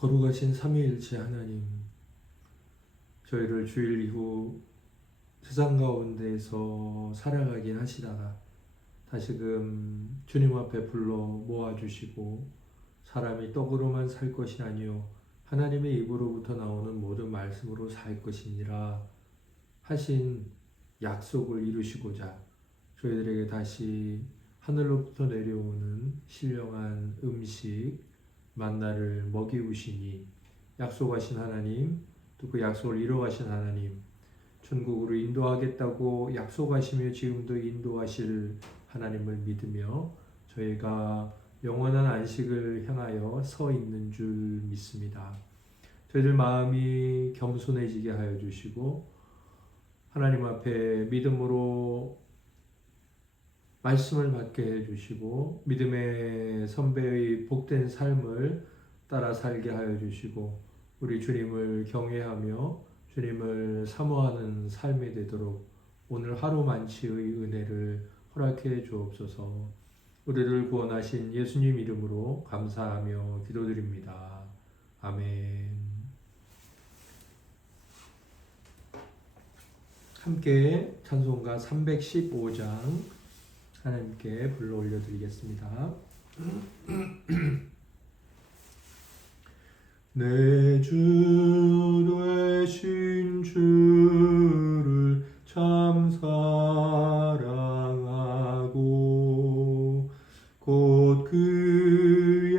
거룩하신 삼위일체 하나님, 저희를 주일 이후 세상 가운데서 살아가긴 하시다가 다시금 주님 앞에 불러 모아주시고 사람이 떡으로만 살 것이 아니요 하나님의 입으로부터 나오는 모든 말씀으로 살 것이니라 하신 약속을 이루시고자 저희들에게 다시 하늘로부터 내려오는 신령한 음식 만나를 먹이우시니 약속하신 하나님, 또 그 약속을 이루어가신 하나님, 천국으로 인도하겠다고 약속하시며 지금도 인도하실 하나님을 믿으며 저희가 영원한 안식을 향하여 서 있는 줄 믿습니다. 저희들 마음이 겸손해지게 하여 주시고 하나님 앞에 믿음으로 말씀을 받게 해주시고 믿음의 선배의 복된 삶을 따라 살게 하여 주시고 우리 주님을 경외하며 주님을 사모하는 삶이 되도록 오늘 하루 만치의 은혜를 허락해 주옵소서. 우리를 구원하신 예수님 이름으로 감사하며 기도드립니다. 아멘. 함께 찬송가 315장 하나님께 불러 올려드리겠습니다. 내 주 되신 주를 참 사랑하고 곧 그에게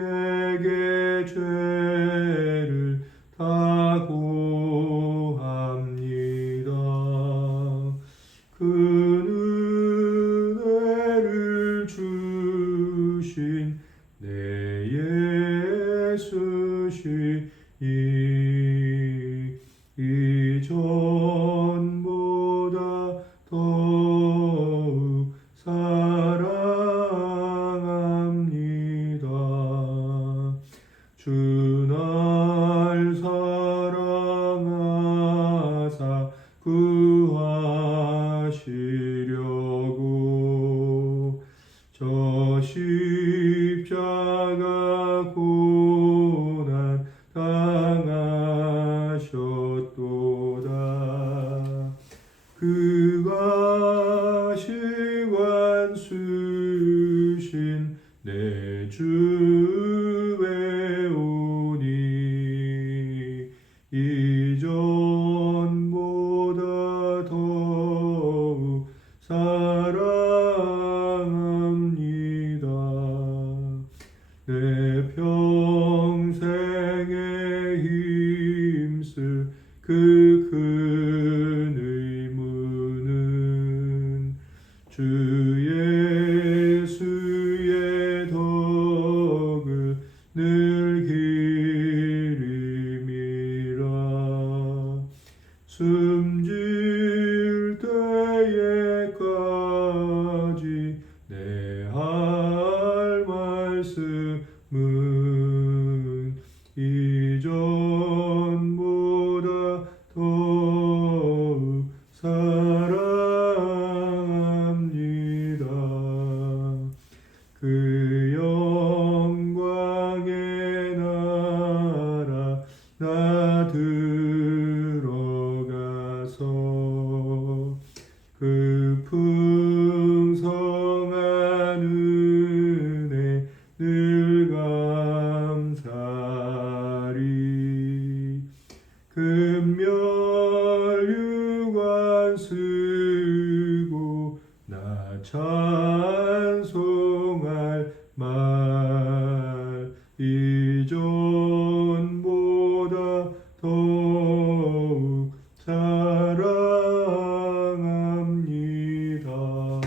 죄를 다 고합니다. 그 은혜를 주신 내 예수시니 이전보다 더욱 사랑합니다. 주 날 사랑하사 구하시려고 저 십자가 고난 당하셨도다. 그가 시관 수신 내 주 외우니 이전보다 더욱 사랑합니다. 내 평생에 힘쓸 그 큰 의무는 주 예수의 덕을 늘 기림이라. 숨질 때에까지 내 할 말씀은 이전보다 더욱 사랑합니다. 그 영광의 나라 나 들어가서 그 풍성한 은혜 늘 감사리. 금멸유관 쓰고 나 찬송할 말 이전보다 더욱 사랑합니다.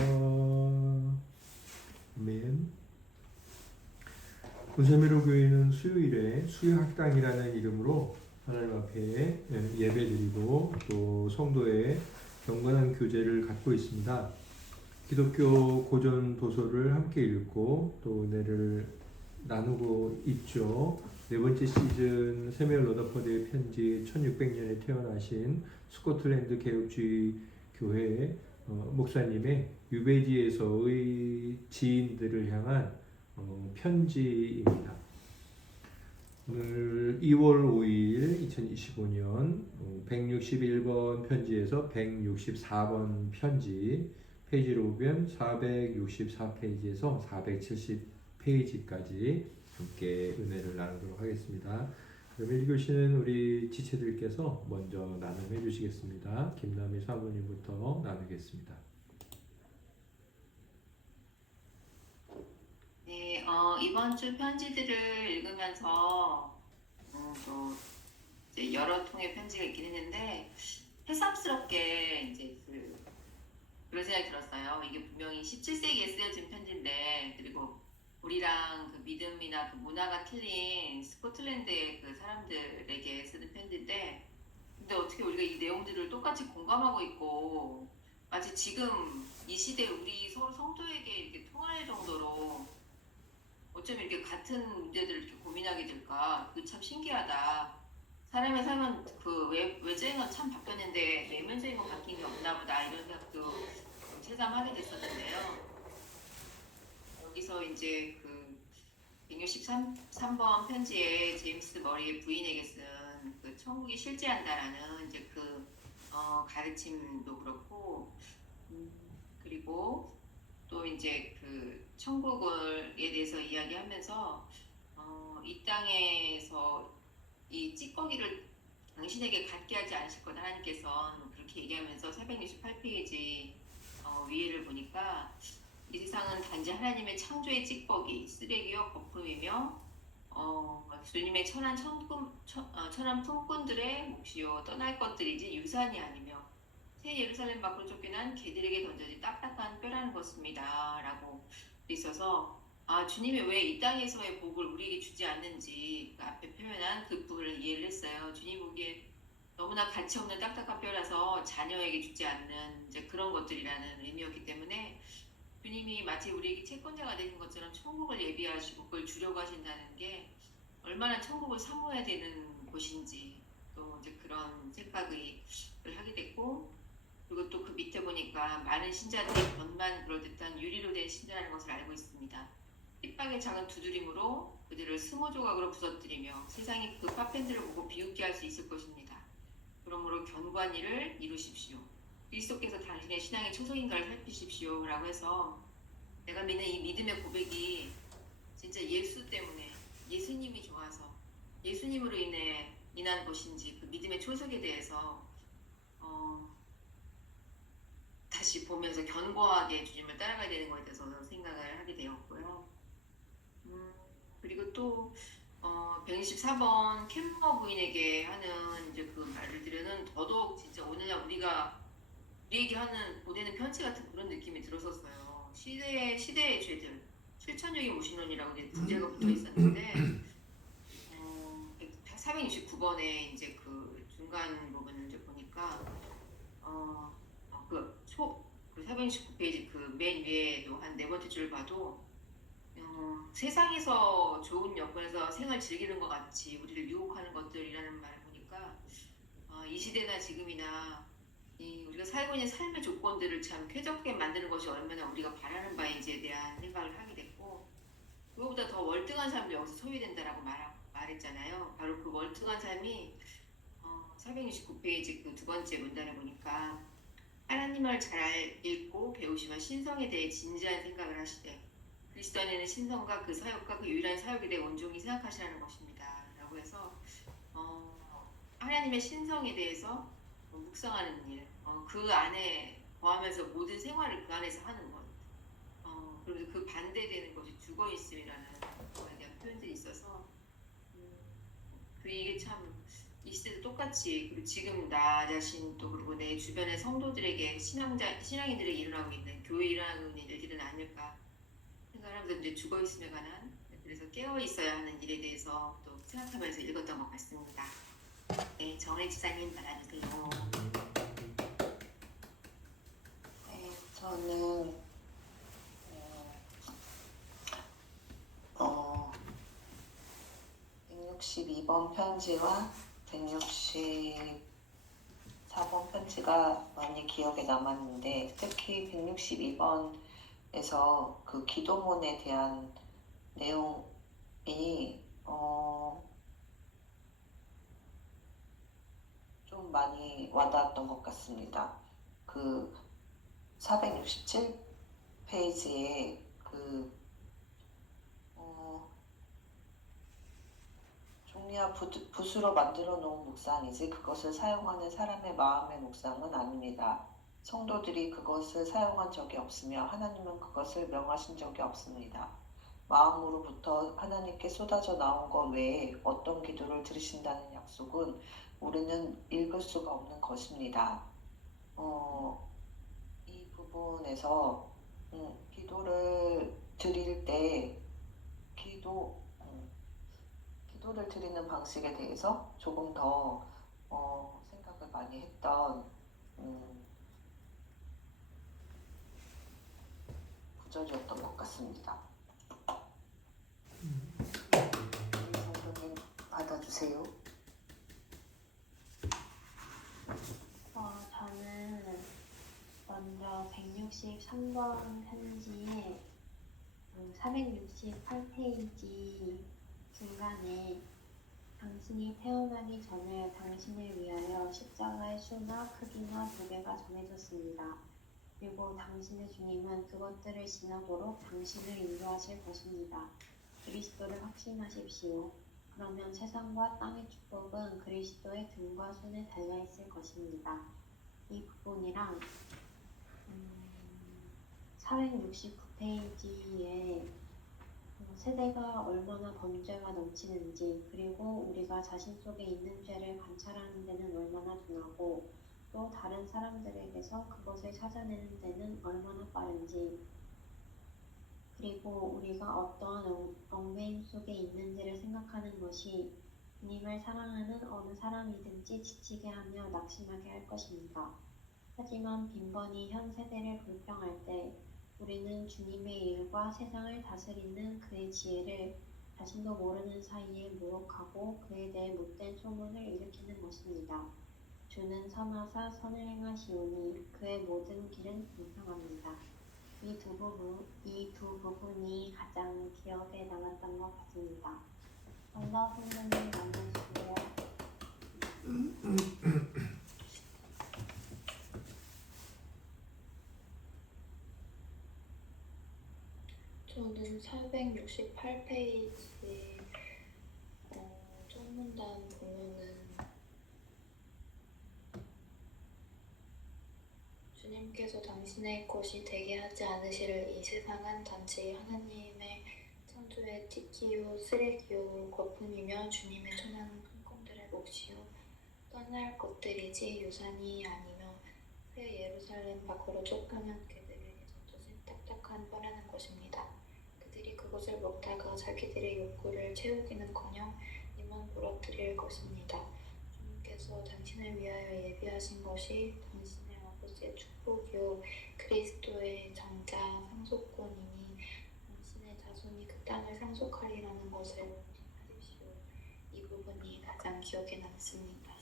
아멘. 군세미로 교회는 수요일에 수요학당이라는 이름으로 하나님 앞에 예배드리고 또 성도의 경건한 교제를 갖고 있습니다. 기독교 고전 도서를 함께 읽고 또 은혜를 나누고 있죠. 네 번째 시즌 세뮤얼 러더퍼드의 편지, 1600년에 태어나신 스코틀랜드 개혁주의 교회 목사님의 유배지에서의 지인들을 향한 편지입니다. 오늘 2월 5일 2025년 161번 편지에서 164번 편지 페이지로 보면 464페이지에서 470페이지까지 함께 은혜를 나누도록 하겠습니다. 그럼 1교시는 우리 지체들께서 먼저 나눔해 주시겠습니다. 김남희 사모님부터 나누겠습니다. 네, 이번 주 편지들을 읽으면서 또 이제 여러 통의 편지가 있긴 했는데 새삼스럽게 이제 그런 생각이 들었어요. 이게 분명히 17세기에 쓰여진 편지인데, 그리고 우리랑 그 믿음이나 그 문화가 틀린 스코틀랜드의 그 사람들에게 쓰는 편지인데, 근데 어떻게 우리가 이 내용들을 똑같이 공감하고 있고 마치 지금 이 시대 우리 서로 성도에게 이렇게 통할 정도로 어쩜 이렇게 같은 문제들을 이렇게 고민하게 될까? 그게 참 신기하다. 사람의 삶은 그 외적인 참 바뀌었는데 내면적인 건 바뀐 게 없나 보다, 이런 생각도 새삼하게 됐었는데요. 여기서 이제 그 163번 편지에 제임스 머리의 부인에게 쓴 그 천국이 실제한다라는 이제 그 가르침도 그렇고, 그리고 또 이제 그 천국에 대해서 이야기하면서 이 땅에서 이 찌꺼기를 당신에게 갖게 하지 않으실 것 하나님께서는, 그렇게 얘기하면서 468페이지 위에를 보니까 이 세상은 단지 하나님의 창조의 찌꺼기, 쓰레기와 거품이며 주님의 천한 품꾼들의 몫이요 떠날 것들이지 유산이 아니며 새 예루살렘 밖으로 쫓겨난 개들에게 던져진 딱딱한 뼈라는 것입니다. 라고 있어서, 주님이 왜 이 땅에서의 복을 우리에게 주지 않는지 그 앞에 표현한 그 부분을 이해를 했어요. 주님 보기에 너무나 가치 없는 딱딱한 뼈라서 자녀에게 주지 않는 이제 그런 것들이라는 의미였기 때문에, 주님이 마치 우리에게 채권자가 되신 것처럼 천국을 예비하시고 그걸 주려고 하신다는 게 얼마나 천국을 사모해야 되는 곳인지, 또 이제 그런 생각을 하게 됐고, 그리고 또 그 밑에 보니까 많은 신자들이 겉만 그럴듯한 유리로 된 신자라는 것을 알고 있습니다. 핍박의 작은 두드림으로 그들을 스무 조각으로 부서뜨리며 세상이 그 파편들을 보고 비웃게 할 수 있을 것입니다. 그러므로 견고한 일을 이루십시오. 그리스도께서 당신의 신앙의 초석인가를 살피십시오. 라고 해서 내가 믿는 이 믿음의 고백이 진짜 예수 때문에, 예수님이 좋아서 예수님으로 인해 인한 것인지 그 믿음의 초석에 대해서 다시 보면서 견고하게 주님을 따라가야 되는 것에 대해서 생각을 하게 되었고요. 그리고 또 124번 캠머 부인에게 하는 이제 그 말을 들으는 더더욱 진짜 오늘날 우리에게 보내는 편지 같은 그런 느낌이 들었었어요. 시대의 죄들, 실천적인 무신론이라고 이제 부제가 붙어 있었는데 469번에 이제 그 중간 부분을 이제 보니까 그 469페이지 그 맨 위에도 한 네 번째 줄 봐도 세상에서 좋은 여건에서 생을 즐기는 것 같이 우리를 유혹하는 것들이라는 말을 보니까 이 시대나 지금이나 우리가 살고 있는 삶의 조건들을 참 쾌적하게 만드는 것이 얼마나 우리가 바라는 바인지에 대한 생각을 하게 됐고, 그거보다 더 월등한 삶도 여기서 소유된다라고 말했잖아요. 바로 그 월등한 삶이 469페이지 그 두 번째 문단에 보니까 하나님을 잘 읽고 배우시면 신성에 대해 진지한 생각을 하시되 그리스도 안에는 신성과 그 사역과 그 유일한 사역에 대해 온종일 생각하시라는 것입니다. 라고 해서 하나님의 신성에 대해서 묵상하는 일, 그 안에 거하면서 모든 생활을 그 안에서 하는 것, 그리고 그 반대되는 것이 죽어있음이라는 거에 대한 표현들이 있어서 이게 참 이 시대도 똑같이, 그리고 지금 나 자신 또 그리고 내 주변의 성도들에게 신앙인들에게 일어나고 있는, 교회에 일어나고 있는 일들은 아닐까 생각하면서 이제 죽어 있음에 관한, 그래서 깨어 있어야 하는 일에 대해서 또 생각하면서 읽었던 것 같습니다. 네, 정혜 지사님 말아주세요. 네, 저는 162번 편지와 164번 편지가 많이 기억에 남았는데, 특히 162번에서 그 기도문에 대한 내용이 많이 와닿았던 것 같습니다. 그 467페이지에 그 종이와 붓으로 만들어 놓은 묵상이지 그것을 사용하는 사람의 마음의 묵상은 아닙니다. 성도들이 그것을 사용한 적이 없으며 하나님은 그것을 명하신 적이 없습니다. 마음으로부터 하나님께 쏟아져 나온 것 외에 어떤 기도를 들으신다는 약속은 우리는 읽을 수가 없는 것입니다. 이 부분에서 기도를 드릴 때 기도를 드리는 방식에 대해서 조금 더 생각을 많이 했던 구절이었던 것 같습니다. 우리 성도님 받아주세요. 저는 먼저 163번 편지에 468페이지 중간에 당신이 태어나기 전에 당신을 위하여 십자가의 수나 크기나 무게가 정해졌습니다. 그리고 당신의 주님은 그것들을 지나도록 당신을 인도하실 것입니다. 그리스도를 확신하십시오. 그러면 세상과 땅의 축복은 그리스도의 등과 손에 달려있을 것입니다. 이 부분이랑 469페이지에 세대가 얼마나 범죄가 넘치는지 그리고 우리가 자신 속에 있는 죄를 관찰하는 데는 얼마나 둔하고 또 다른 사람들에게서 그것을 찾아내는 데는 얼마나 빠른지 그리고 우리가 어떠한 얽매임 속에 있는지를 생각하는 것이 주님을 사랑하는 어느 사람이든지 지치게 하며 낙심하게 할 것입니다. 하지만 빈번히 현 세대를 불평할 때 우리는 주님의 일과 세상을 다스리는 그의 지혜를 자신도 모르는 사이에 모욕하고 그에 대해 못된 소문을 일으키는 것입니다. 주는 선하사 선을 행하시오니 그의 모든 길은 공평합니다. 이 두 부분이 가장 기억에 남았던 것 같습니다. 정답 선생님 나눠주세요. 저는 468페이지에 첫 문단 보면은 주님께서 당신의 것이 되게 하지 않으시를 이 세상은 단지 하나님의 창조의 티키요 쓰레기요 것뿐이며 주님의 천한 품꾼들의 몫이요 떠날 것들이지 유산이 아니며 새 예루살렘 밖으로 쫓겨난 개들에게 젖어진 딱딱한 뼈라는 것입니다. 그들이 그것을 먹다가 자기들의 욕구를 채우기는커녕 이만 부러뜨릴 것입니다. 주님께서 당신을 위하여 예비하신 것이 당신의 아버지의 축복이요 그리스도의 장자 상속권이니 당신의 자손이 그 땅을 상속하리라는 것을 확신하십시오. 이 부분이 가장 기억에 남습니다.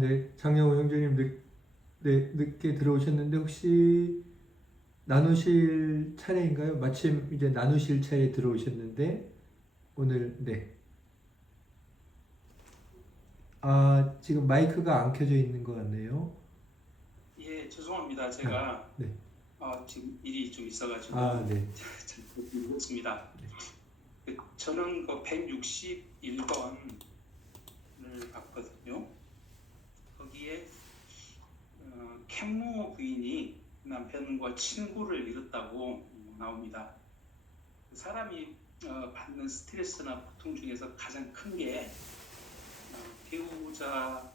네. 장영호 형제님 늦게 들어오셨는데 혹시 나누실 차례인가요? 마침 이제 나누실 차례에 들어오셨는데 오늘 지금 마이크가 안 켜져 있는 것 같네요. 예, 죄송합니다. 제가 지금 일이 좀 있어가지고 잘 못했습니다. 저는 그 161번을 봤거든요. 거기에 캔모 부인이 남편과 친구를 잃었다고 나옵니다. 사람이 받는 스트레스나 고통 중에서 가장 큰 게 배우자와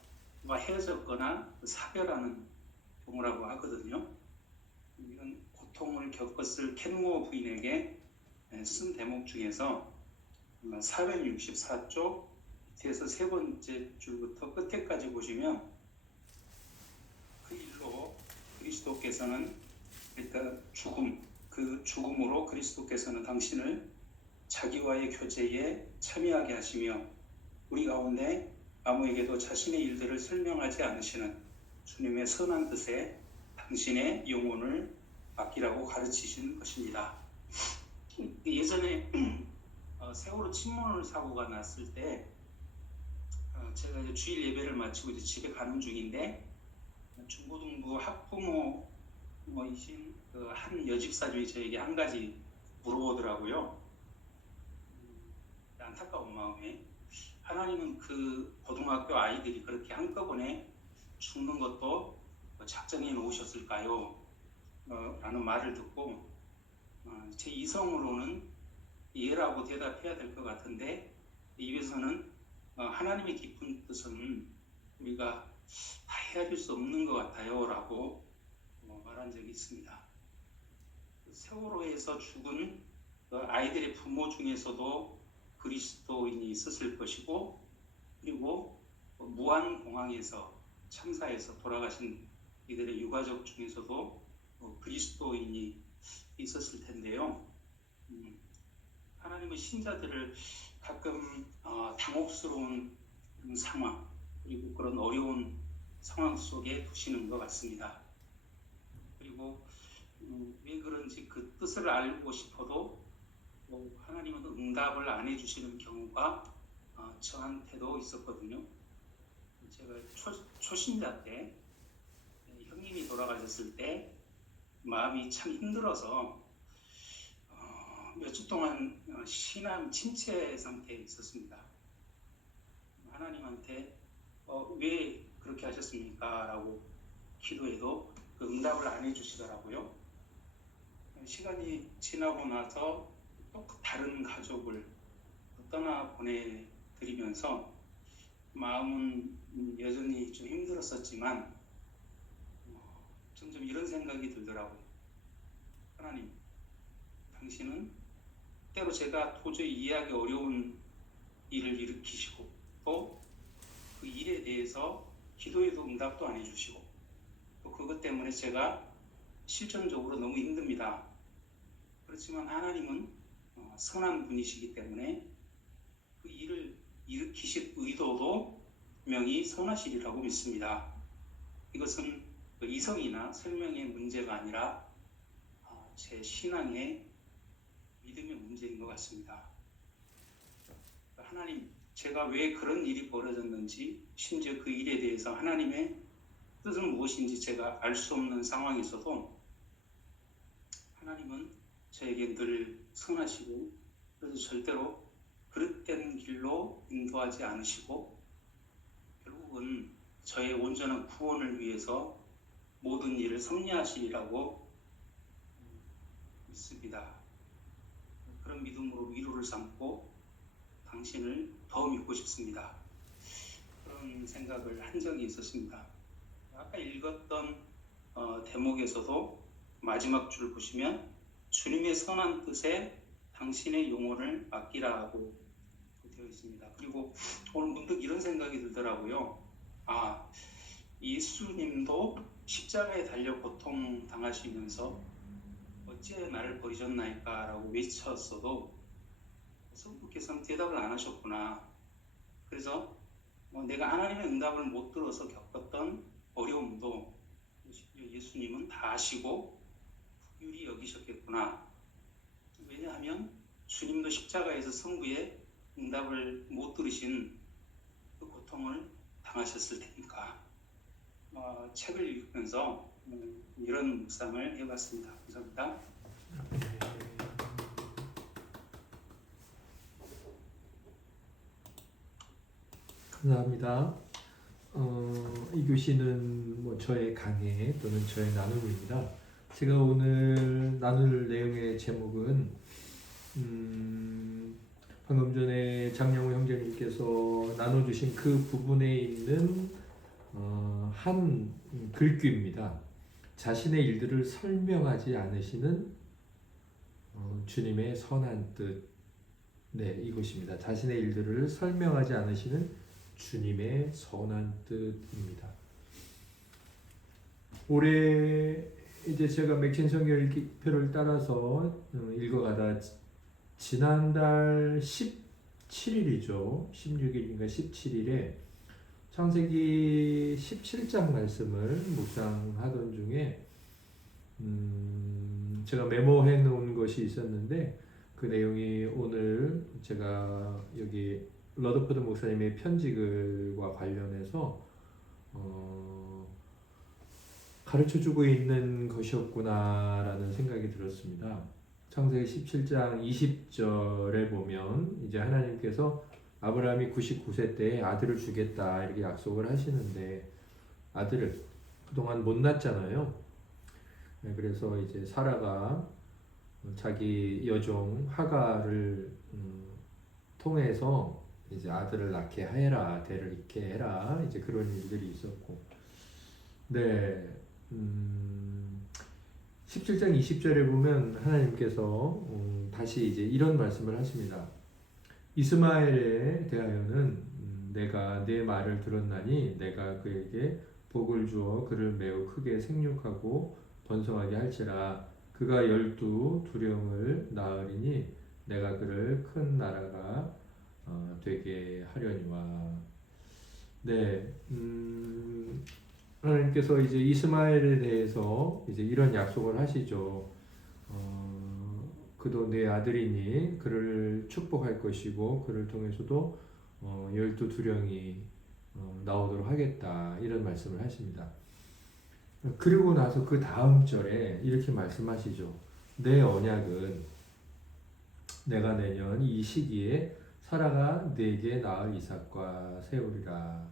헤어졌거나 사별하는 경우라고 하거든요. 이런 고통을 겪었을 캔모 부인에게 쓴 대목 중에서 464쪽 밑에서 세 번째 줄부터 끝에까지 보시면 그 일로 그리스도께서는 일단 그 죽음으로 그리스도께서는 당신을 자기와의 교제에 참여하게 하시며 우리 가운데 아무에게도 자신의 일들을 설명하지 않으시는 주님의 선한 뜻에 당신의 영혼을 맡기라고 가르치신 것입니다. 예전에 세월호 침몰 사고가 났을 때 제가 이제 주일 예배를 마치고 이제 집에 가는 중인데 중고등부 학부모이신 그 한 여집사님이 저에게 한 가지 물어보더라고요. 안타까운 마음에 하나님은 그 고등학교 아이들이 그렇게 한꺼번에 죽는 것도 작정해 놓으셨을까요? 라는 말을 듣고 제 이성으로는 예라고 대답해야 될 것 같은데 입에서는 하나님의 깊은 뜻은 우리가 다 헤아릴 수 없는 것 같아요 라고 말한 적이 있습니다. 세월호에서 죽은 아이들의 부모 중에서도 그리스도인이 있었을 것이고 그리고 무안공항에서 참사에서 돌아가신 이들의 유가족 중에서도 그리스도인이 있었을 텐데요. 하나님은 신자들을 가끔 당혹스러운 그런 상황 그리고 그런 어려운 상황 속에 두시는 것 같습니다. 그리고 왜 그런지 그 뜻을 알고 싶어도 하나님은 응답을 안 해주시는 경우가 저한테도 있었거든요. 제가 초신자 때 형님이 돌아가셨을 때 마음이 참 힘들어서 몇 주 동안 신앙 침체 상태에 있었습니다. 하나님한테 왜 그렇게 하셨습니까? 라고 기도해도 그 응답을 안 해주시더라고요. 시간이 지나고 나서 또 다른 가족을 떠나 보내드리면서 마음은 여전히 좀 힘들었었지만 점점 이런 생각이 들더라고요. 하나님, 당신은 때로 제가 도저히 이해하기 어려운 일을 일으키시고 또 그 일에 대해서 기도해도 응답도 안 해주시고 또 그것 때문에 제가 실전적으로 너무 힘듭니다. 그렇지만 하나님은 선한 분이시기 때문에 그 일을 일으키실 의도도 분명히 선하시리라고 믿습니다. 이것은 이성이나 설명의 문제가 아니라 제 신앙의 믿음의 문제인 것 같습니다. 하나님, 제가 왜 그런 일이 벌어졌는지 심지어 그 일에 대해서 하나님의 뜻은 무엇인지 제가 알 수 없는 상황에서도 하나님은 저에게 늘 선하시고 그래서 절대로 그릇된 길로 인도하지 않으시고 결국은 저의 온전한 구원을 위해서 모든 일을 섭리하시리라고 믿습니다. 그런 믿음으로 위로를 삼고 당신을 더 믿고 싶습니다. 그런 생각을 한 적이 있었습니다. 아까 읽었던 대목에서도 마지막 줄 보시면 주님의 선한 뜻에 당신의 영혼을 맡기라고 되어 있습니다. 그리고 오늘 문득 이런 생각이 들더라고요. 예수님도 십자가에 달려 고통 당하시면서 어찌하여 나를 버리셨나이까 라고 외쳤어도 성부께서는 대답을 안 하셨구나. 그래서 내가 하나님의 응답을 못 들어서 겪었던 어려움도 예수님은 다 아시고 긍휼히 여기셨겠구나. 왜냐하면 주님도 십자가에서 성부의 응답을 못 들으신 그 고통을 당하셨을 테니까. 책을 읽으면서 이런 묵상을 해봤습니다. 감사합니다. 감사합니다. 이 교시는 저의 강해 또는 저의 나눔입니다. 제가 오늘 나눌 내용의 제목은 방금 전에 장영우 형제님께서 나눠주신 그 부분에 있는 한 글귀입니다. 자신의 일들을 설명하지 않으시는 주님의 선한 뜻. 네, 이것입니다. 자신의 일들을 설명하지 않으시는 주님의 선한 뜻입니다. 올해 이제 제가 맥힌 성경표를 따라서 읽어가다 지난달 17일이죠. 16일인가 17일에 창세기 17장 말씀을 묵상하던 중에 제가 메모해 놓은 것이 있었는데 그 내용이 오늘 제가 여기 러더포드 목사님의 편지글과 관련해서 가르쳐주고 있는 것이었구나라는 생각이 들었습니다. 창세기 17장 20절에 보면 이제 하나님께서 아브라함이 99세 때 아들을 주겠다 이렇게 약속을 하시는데 아들을 그동안 못 낳았잖아요. 그래서 이제 사라가 자기 여종 하가를 통해서 이제 아들을 낳게 해라, 대를 잇게 해라, 이제 그런 일들이 있었고, 네, 17장 20절에 보면 하나님께서 다시 이제 이런 말씀을 하십니다. 이스마엘에 대하여는 내가 내 말을 들었나니 내가 그에게 복을 주어 그를 매우 크게 생육하고 번성하게 할지라. 그가 12두령을 낳으리니 내가 그를 큰 나라가 되게 하려니와. 네, 하나님께서 이제 이스마엘에 대해서 이제 이런 약속을 하시죠. 그도 내 아들이니 그를 축복할 것이고 그를 통해서도 12두령이 나오도록 하겠다, 이런 말씀을 하십니다. 그리고 나서 그 다음 절에 이렇게 말씀하시죠. 내 언약은 내가 내년 이 시기에 사라가 네게 낳을 이삭과 세우리라.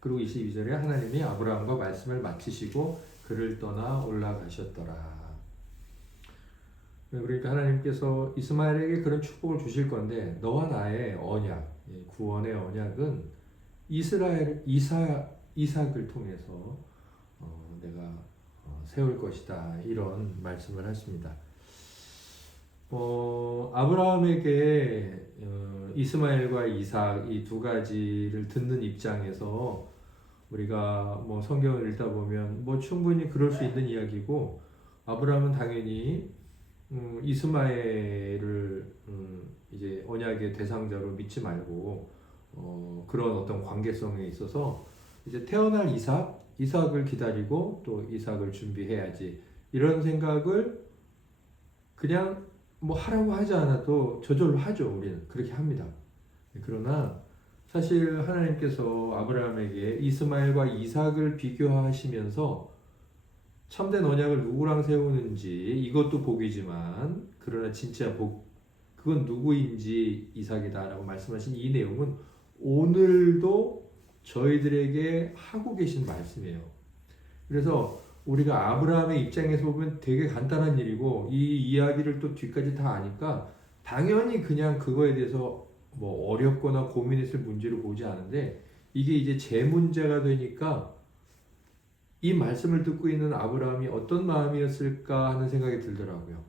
그리고 22절에 하나님이 아브라함과 말씀을 마치시고 그를 떠나 올라가셨더라. 그러니까 하나님께서 이스마엘에게 그런 축복을 주실 건데 너와 나의 언약, 구원의 언약은 이삭을 통해서 내가 세울 것이다, 이런 말씀을 하십니다. 아브라함에게 이스마엘과 이삭 이 두 가지를 듣는 입장에서 우리가 뭐 성경을 읽다 보면 뭐 충분히 그럴 수 있는 이야기고, 아브라함은 당연히 이스마엘을 이제 언약의 대상자로 믿지 말고 그런 어떤 관계성에 있어서 이제 태어날 이삭을 기다리고 또 이삭을 준비해야지, 이런 생각을 그냥 뭐 하라고 하지 않아도 저절로 하죠. 우리는 그렇게 합니다. 그러나 사실 하나님께서 아브라함에게 이스마엘과 이삭을 비교하시면서 참된 언약을 누구랑 세우는지 이것도 복이지만, 그러나 진짜 복, 그건 누구인지 이삭이다라고 말씀하신 이 내용은 오늘도 저희들에게 하고 계신 말씀이에요. 그래서 우리가 아브라함의 입장에서 보면 되게 간단한 일이고, 이 이야기를 또 뒤까지 다 아니까 당연히 그냥 그거에 대해서 뭐 어렵거나 고민했을 문제로 보지 않은데, 이게 이제 제 문제가 되니까 이 말씀을 듣고 있는 아브라함이 어떤 마음이었을까 하는 생각이 들더라고요.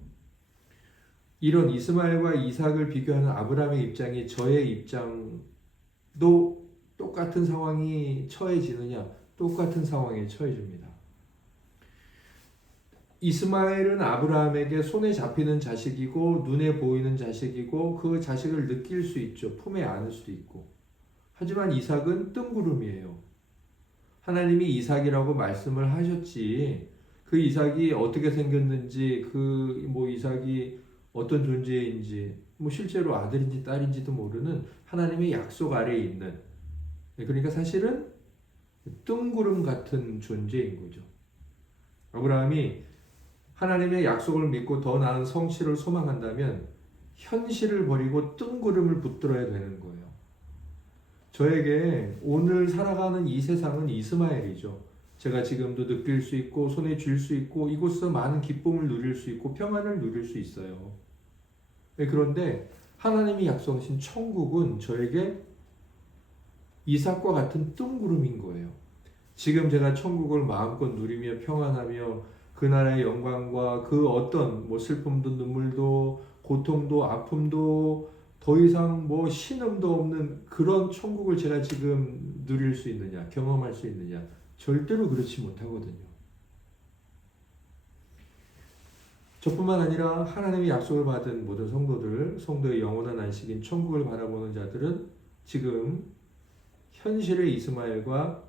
이런 이스마엘과 이삭을 비교하는 아브라함의 입장이 저의 입장도 똑같은 상황이 처해지느냐? 똑같은 상황에 처해집니다. 이스마엘은 아브라함에게 손에 잡히는 자식이고 눈에 보이는 자식이고 그 자식을 느낄 수 있죠. 품에 안을 수도 있고. 하지만 이삭은 뜬구름이에요. 하나님이 이삭이라고 말씀을 하셨지, 그 이삭이 어떻게 생겼는지, 그 뭐 이삭이 어떤 존재인지, 뭐 실제로 아들인지 딸인지도 모르는 하나님의 약속 아래에 있는, 그러니까 사실은 뜬구름 같은 존재인 거죠. 아브라함이 하나님의 약속을 믿고 더 나은 성취를 소망한다면 현실을 버리고 뜬구름을 붙들어야 되는 거예요. 저에게 오늘 살아가는 이 세상은 이스마엘이죠. 제가 지금도 느낄 수 있고 손에 쥘 수 있고 이곳에서 많은 기쁨을 누릴 수 있고 평안을 누릴 수 있어요. 그런데 하나님이 약속하신 천국은 저에게 이삭과 같은 뜬구름인 거예요. 지금 제가 천국을 마음껏 누리며 평안하며 그 나라의 영광과 그 어떤 뭐 슬픔도 눈물도 고통도 아픔도 더 이상 뭐 신음도 없는 그런 천국을 제가 지금 누릴 수 있느냐, 경험할 수 있느냐? 절대로 그렇지 못하거든요. 저뿐만 아니라 하나님의 약속을 받은 모든 성도들, 성도의 영원한 안식인 천국을 바라보는 자들은 지금 현실의 이스마엘과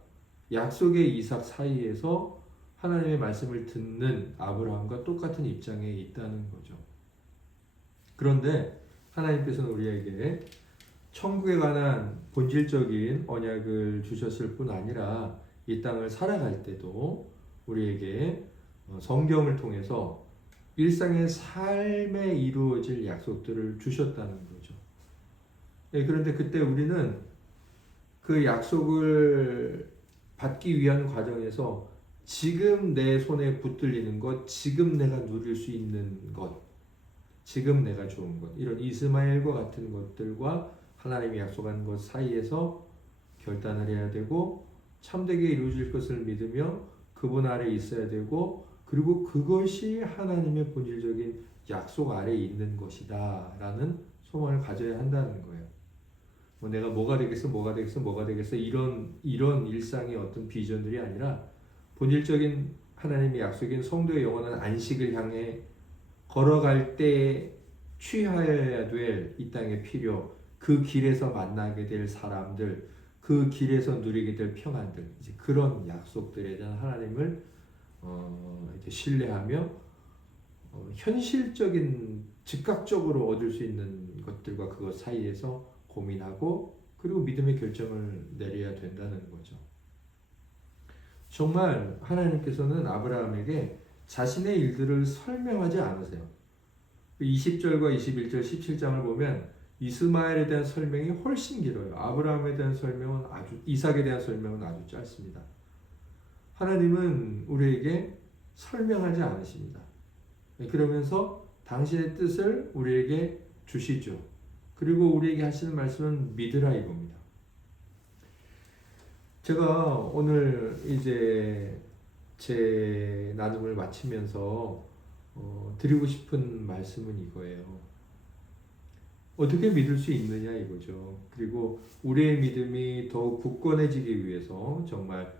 약속의 이삭 사이에서 하나님의 말씀을 듣는 아브라함과 똑같은 입장에 있다는 거죠. 그런데 하나님께서는 우리에게 천국에 관한 본질적인 언약을 주셨을 뿐 아니라 이 땅을 살아갈 때도 우리에게 성경을 통해서 일상의 삶에 이루어질 약속들을 주셨다는 거죠. 그런데 그때 우리는 그 약속을 받기 위한 과정에서 지금 내 손에 붙들리는 것, 지금 내가 누릴 수 있는 것, 지금 내가 좋은 것, 이런 이스마엘과 같은 것들과 하나님이 약속한 것 사이에서 결단을 해야 되고 참되게 이루어질 것을 믿으며 그분 아래 있어야 되고 그리고 그것이 하나님의 본질적인 약속 아래 있는 것이다 라는 소망을 가져야 한다는 거예요. 뭐 내가 뭐가 되겠어 이런 일상의 어떤 비전들이 아니라 본질적인 하나님의 약속인 성도의 영원한 안식을 향해 걸어갈 때 취하여야 될 이 땅의 필요, 그 길에서 만나게 될 사람들, 그 길에서 누리게 될 평안들, 이제 그런 약속들에 대한 하나님을 이제 신뢰하며 현실적인 즉각적으로 얻을 수 있는 것들과 그것 사이에서 고민하고 그리고 믿음의 결정을 내려야 된다는 거죠. 정말 하나님께서는 아브라함에게 자신의 일들을 설명하지 않으세요. 20절과 21절 17장을 보면 이스마엘에 대한 설명이 훨씬 길어요. 아브라함에 대한 설명은 이삭에 대한 설명은 아주 짧습니다. 하나님은 우리에게 설명하지 않으십니다. 그러면서 당신의 뜻을 우리에게 주시죠. 그리고 우리에게 하시는 말씀은 믿으라 이겁니다. 제가 오늘 이제 제 나눔을 마치면서 드리고 싶은 말씀은 이거예요. 어떻게 믿을 수 있느냐 이거죠. 그리고 우리의 믿음이 더욱 굳건해지기 위해서 정말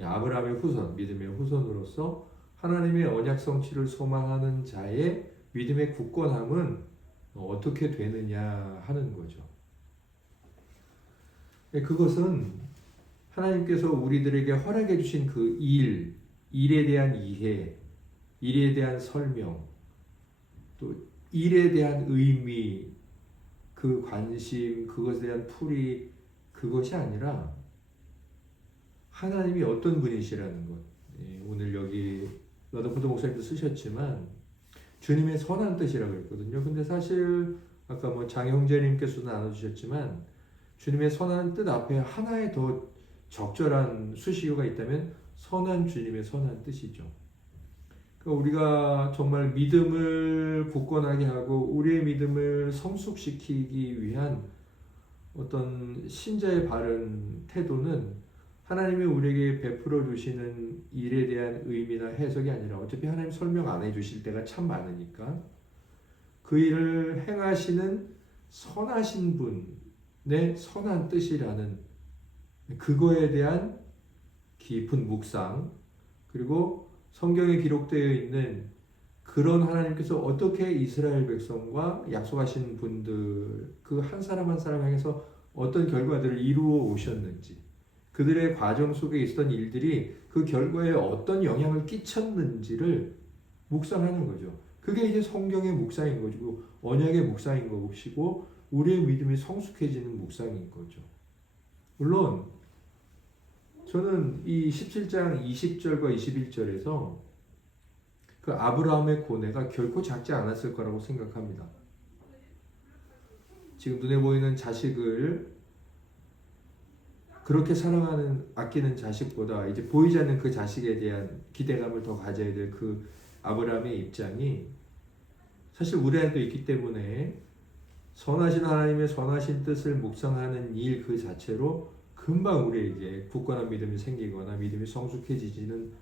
아브라함의 후손, 믿음의 후손으로서 하나님의 언약 성취를 소망하는 자의 믿음의 굳건함은 어떻게 되느냐 하는 거죠. 그것은 하나님께서 우리들에게 허락해 주신 그 일에 대한 이해, 일에 대한 설명, 또 일에 대한 의미, 그 관심, 그것에 대한 풀이, 그것이 아니라 하나님이 어떤 분이시라는 것. 오늘 여기 러더포드 목사님도 쓰셨지만 주님의 선한 뜻이라고 했거든요. 근데 사실 아까 뭐 장형제님께서도 나눠주셨지만 주님의 선한 뜻 앞에 하나의 더 적절한 수식어가 있다면 선한 주님의 선한 뜻이죠. 그러니까 우리가 정말 믿음을 굳건하게 하고 우리의 믿음을 성숙시키기 위한 어떤 신자의 바른 태도는 하나님이 우리에게 베풀어 주시는 일에 대한 의미나 해석이 아니라 어차피 하나님 설명 안 해주실 때가 참 많으니까 그 일을 행하시는 선하신 분의 선한 뜻이라는 그거에 대한 깊은 묵상, 그리고 성경에 기록되어 있는 그런 하나님께서 어떻게 이스라엘 백성과 약속하신 분들 그 한 사람 한 사람 향해서 어떤 결과들을 이루어 오셨는지, 그들의 과정 속에 있었던 일들이 그 결과에 어떤 영향을 끼쳤는지를 묵상하는 거죠. 그게 이제 성경의 묵상인 거고 언약의 묵상인 것이고 우리의 믿음이 성숙해지는 묵상인 거죠. 물론 저는 이 17장 20절과 21절에서 그 아브라함의 고뇌가 결코 작지 않았을 거라고 생각합니다. 지금 눈에 보이는 자식을 그렇게 사랑하는 아끼는 자식보다 이제 보이지 않는 그 자식에 대한 기대감을 더 가져야 될 그 아브라함의 입장이 사실 우리한테도 있기 때문에 선하신 하나님의 선하신 뜻을 묵상하는 일 그 자체로 금방 우리에게 굳건한 믿음이 생기거나 믿음이 성숙해지지는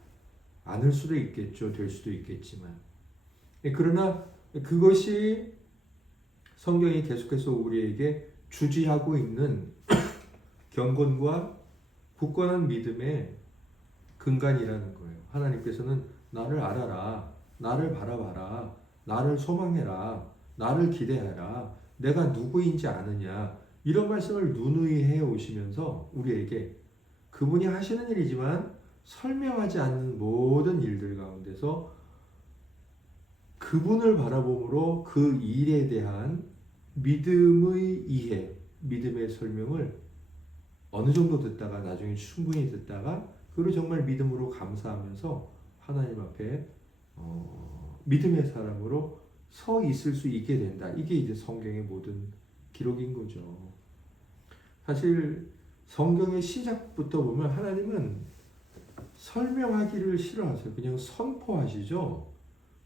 않을 수도 있겠죠. 될 수도 있겠지만 그러나 그것이 성경이 계속해서 우리에게 주지하고 있는 경건과 굳건한 믿음의 근간이라는 거예요. 하나님께서는 나를 알아라, 나를 바라봐라, 나를 소망해라, 나를 기대하라, 내가 누구인지 아느냐, 이런 말씀을 누누이 해오시면서 우리에게 그분이 하시는 일이지만 설명하지 않는 모든 일들 가운데서 그분을 바라봄으로 그 일에 대한 믿음의 이해, 믿음의 설명을 어느 정도 듣다가 나중에 충분히 듣다가 그걸 정말 믿음으로 감사하면서 하나님 앞에 믿음의 사람으로 서 있을 수 있게 된다. 이게 이제 성경의 모든 기록인 거죠. 사실 성경의 시작부터 보면 하나님은 설명하기를 싫어하세요. 그냥 선포하시죠.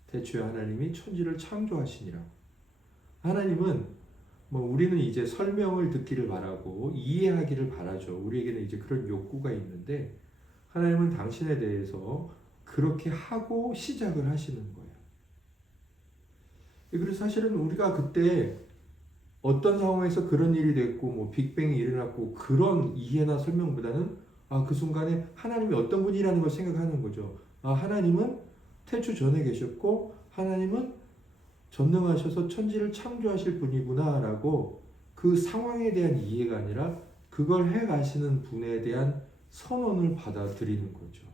태초에 하나님이 천지를 창조하시니라. 하나님은 뭐 우리는 이제 설명을 듣기를 바라고 이해하기를 바라죠. 우리에게는 이제 그런 욕구가 있는데 하나님은 당신에 대해서 그렇게 하고 시작을 하시는 거예요. 그래서 사실은 우리가 그때 어떤 상황에서 그런 일이 됐고 뭐 빅뱅이 일어났고 그런 이해나 설명보다는 그 순간에 하나님이 어떤 분이라는 걸 생각하는 거죠. 하나님은 태초 전에 계셨고 하나님은 전능하셔서 천지를 창조하실 분이구나 라고 그 상황에 대한 이해가 아니라 그걸 해가시는 분에 대한 선언을 받아들이는 거죠.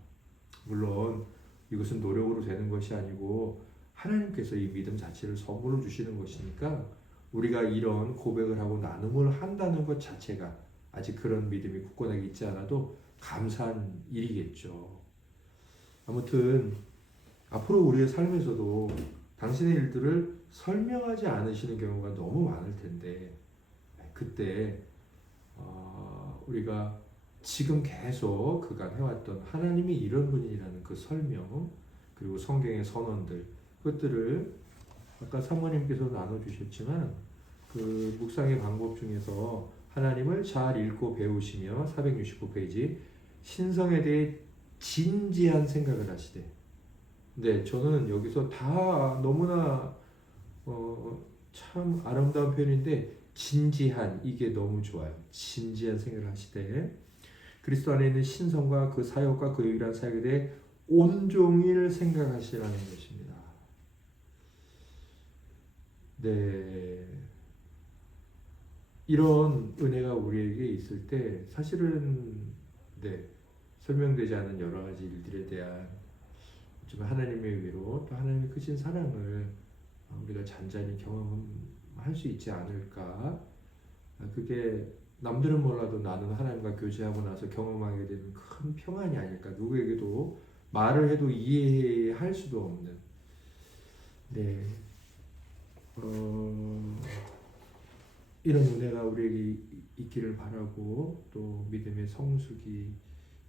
물론 이것은 노력으로 되는 것이 아니고 하나님께서 이 믿음 자체를 선물로 주시는 것이니까 우리가 이런 고백을 하고 나눔을 한다는 것 자체가 아직 그런 믿음이 굳건하게 있지 않아도 감사한 일이겠죠. 아무튼 앞으로 우리의 삶에서도 당신의 일들을 설명하지 않으시는 경우가 너무 많을 텐데 그때 우리가 지금 계속 그간 해왔던 하나님이 이런 분이라는 그 설명 그리고 성경의 선언들 그것들을 아까 사모님께서 나눠주셨지만 그 묵상의 방법 중에서 하나님을 잘 읽고 배우시며 469페이지 신성에 대해 진지한 생각을 하시되 네, 저는 여기서 다 너무나 참 아름다운 표현인데 진지한 이게 너무 좋아요. 진지한 생각을 하시되 그리스도 안에 있는 신성과 그 사역과 그 유일한 사역에 대해 온종일 생각하시라는 것입니다. 네, 이런 은혜가 우리에게 있을 때 사실은 네, 설명되지 않은 여러 가지 일들에 대한 좀 하나님의 위로 또 하나님의 크신 사랑을 우리가 잔잔히 경험할 수 있지 않을까. 그게 남들은 몰라도 나는 하나님과 교제하고 나서 경험하게 되는 큰 평안이 아닐까. 누구에게도 말을 해도 이해할 수도 없는 네, 이런 은혜가 우리에게 있기를 바라고 또 믿음의 성숙이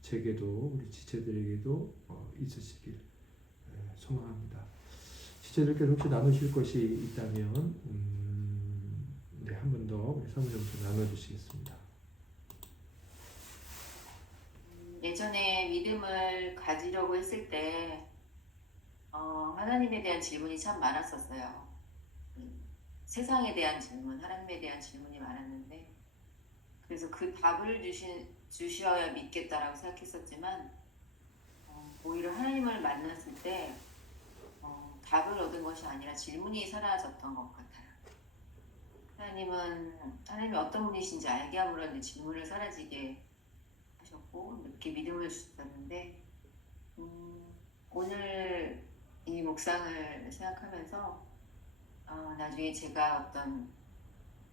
제게도 우리 지체들에게도 있으시길 소망합니다. 지체들께서 혹시 나누실 것이 있다면 네, 한 번 더 우리 사모님께서 나눠주시겠습니다. 예전에 믿음을 가지려고 했을 때 하나님에 대한 질문이 참 많았었어요. 세상에 대한 질문, 하나님에 대한 질문이 많았는데 그래서 그 답을 주셔야 믿겠다라고 생각했었지만 오히려 하나님을 만났을 때 답을 얻은 것이 아니라 질문이 사라졌던 것 같아요. 하나님이 어떤 분이신지 알게 함으로 질문을 사라지게 하셨고 이렇게 믿음을 주셨는데 오늘 이 묵상을 생각하면서 나중에 제가 어떤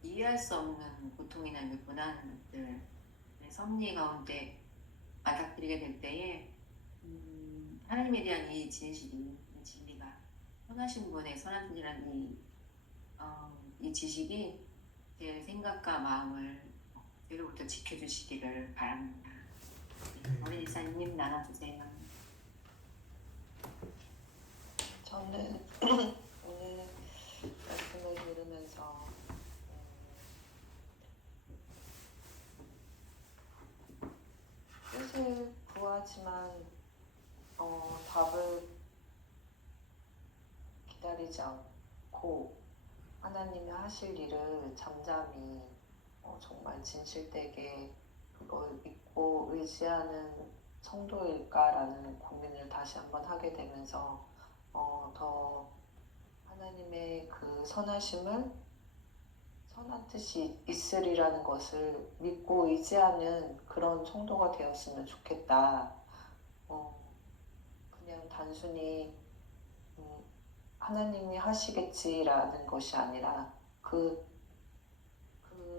이해할 수 없는 고통이나 고난들의 섭리 가운데 맞닥뜨리게 될 때에 하나님에 대한 이 진실이, 이 진리가 선하신 분의 선한 분이라는 이 지식이 제 생각과 마음을 뒤로부터 지켜주시기를 바랍니다. 어린 이사님 나눠주세요. 저는 오늘 말씀을 들으면서 뜻을 구하지만 답을 기다리지 않고 하나님이 하실 일을 잠잠히 정말 진실되게 그걸 믿고 의지하는 성도일까라는 고민을 다시 한번 하게 되면서 더 하나님의 그 선하심을 선한 뜻이 있으리라는 것을 믿고 의지하는 그런 성도가 되었으면 좋겠다. 단순히 하나님이 하시겠지라는 것이 아니라 그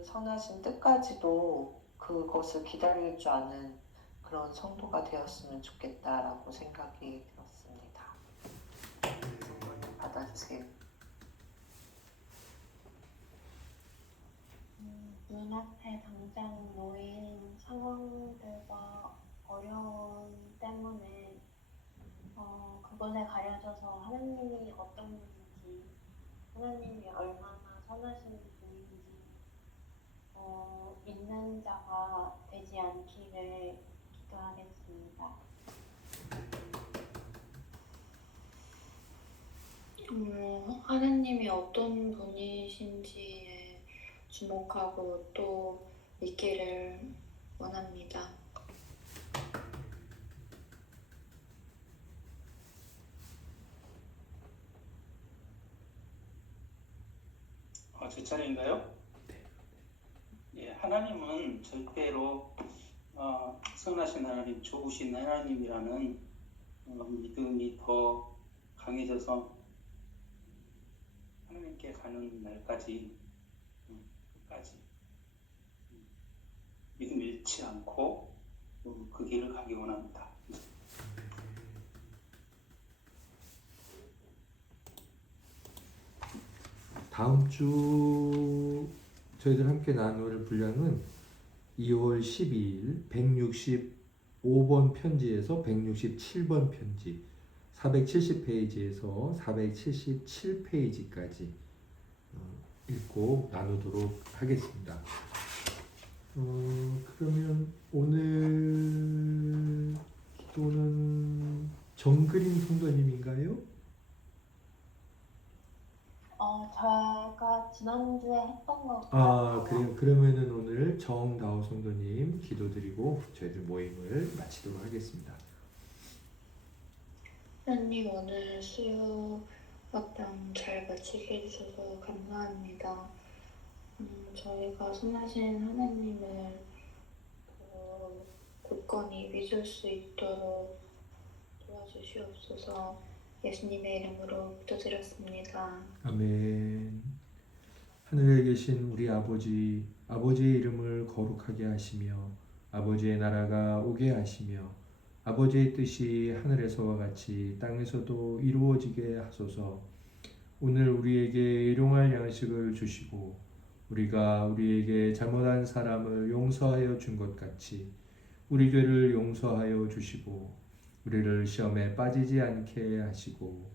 선하신 뜻까지도 그것을 기다릴 줄 아는 그런 성도가 되었으면 좋겠다라고 생각이 들었습니다. 성도님 받아주세요. 눈앞에 당장 놓인 상황들과 어려움 때문에 그것에 가려져서 하나님이 어떤 분인지, 하나님이 얼마나 선하신 분인지 믿는 자가 되지 않기를 기도하겠습니다. 하나님이 어떤 분이신지에 주목하고 또 믿기를 원합니다. 제 차례인가요? 예, 하나님은 절대로 선하신 하나님, 좋으신 하나님이라는 믿음이 더 강해져서 하나님께 가는 날까지 끝까지 믿음 잃지 않고 그 길을 가기 원합니다. 다음 주 저희들 함께 나눌 분량은 2월 12일 165번 편지에서 167번 편지, 470페이지에서 477페이지까지 읽고 나누도록 하겠습니다. 그러면 오늘 기도는 정그린 성도님인가요? 제가 지난주에 했던 것 아, 같아요. 그래요. 그러면은 오늘 정다호 성도님 기도드리고 저희들 모임을 마치도록 하겠습니다. 하나님, 오늘 수요학당 잘 마치게 해주셔서 감사합니다. 저희가 선하신 하나님을 굳건히 믿을 수 있도록 도와주시옵소서. 예수님의 이름으로 기도드렸습니다. 아멘. 하늘에 계신 우리 아버지, 아버지의 이름을 거룩하게 하시며 아버지의 나라가 오게 하시며 아버지의 뜻이 하늘에서와 같이 땅에서도 이루어지게 하소서. 오늘 우리에게 일용할 양식을 주시고 우리가 우리에게 잘못한 사람을 용서하여 준 것 같이 우리 죄를 용서하여 주시고 우리를 시험에 빠지지 않게 하시고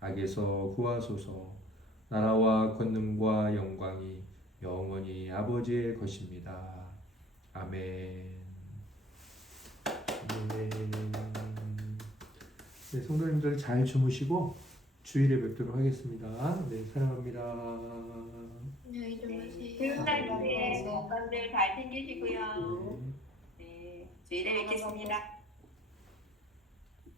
악에서 구하소서. 나라와 권능과 영광이 영원히 아버지의 것입니다. 아멘. 아멘. 네, 성도님들 잘 주무시고 주일에 뵙도록 하겠습니다. 네, 사랑합니다. 안녕히 주무세요. 주일날 건들 잘 챙기시고요. 네, 주일에 뵙겠습니다.